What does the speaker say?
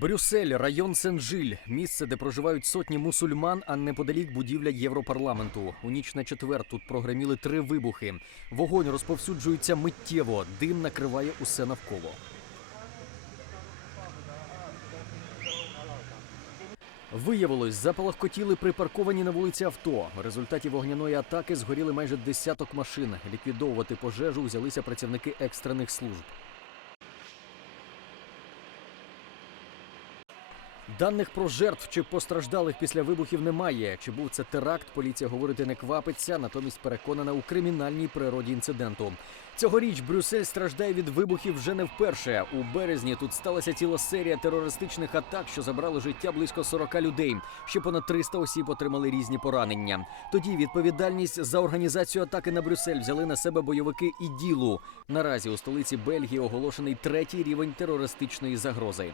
Брюссель, район Сен-Жиль, місце, де проживають сотні мусульман, а неподалік будівля Європарламенту. У ніч на четвер тут прогреміли три вибухи. Вогонь розповсюджується миттєво, дим накриває усе навколо. Виявилось, запалахкотіли припарковані на вулиці авто. В результаті вогняної атаки згоріли майже десяток машин. Ліквідовувати пожежу взялися працівники екстрених служб. Даних про жертв чи постраждалих після вибухів немає. Чи був це теракт, поліція говорити не квапиться, натомість переконана у кримінальній природі інциденту. Цьогоріч Брюссель страждає від вибухів вже не вперше. У березні тут сталася ціла серія терористичних атак, що забрали життя близько 40 людей. Ще понад 300 осіб отримали різні поранення. Тоді відповідальність за організацію атаки на Брюссель взяли на себе бойовики і ділу. Наразі у столиці Бельгії оголошений третій рівень терористичної загрози.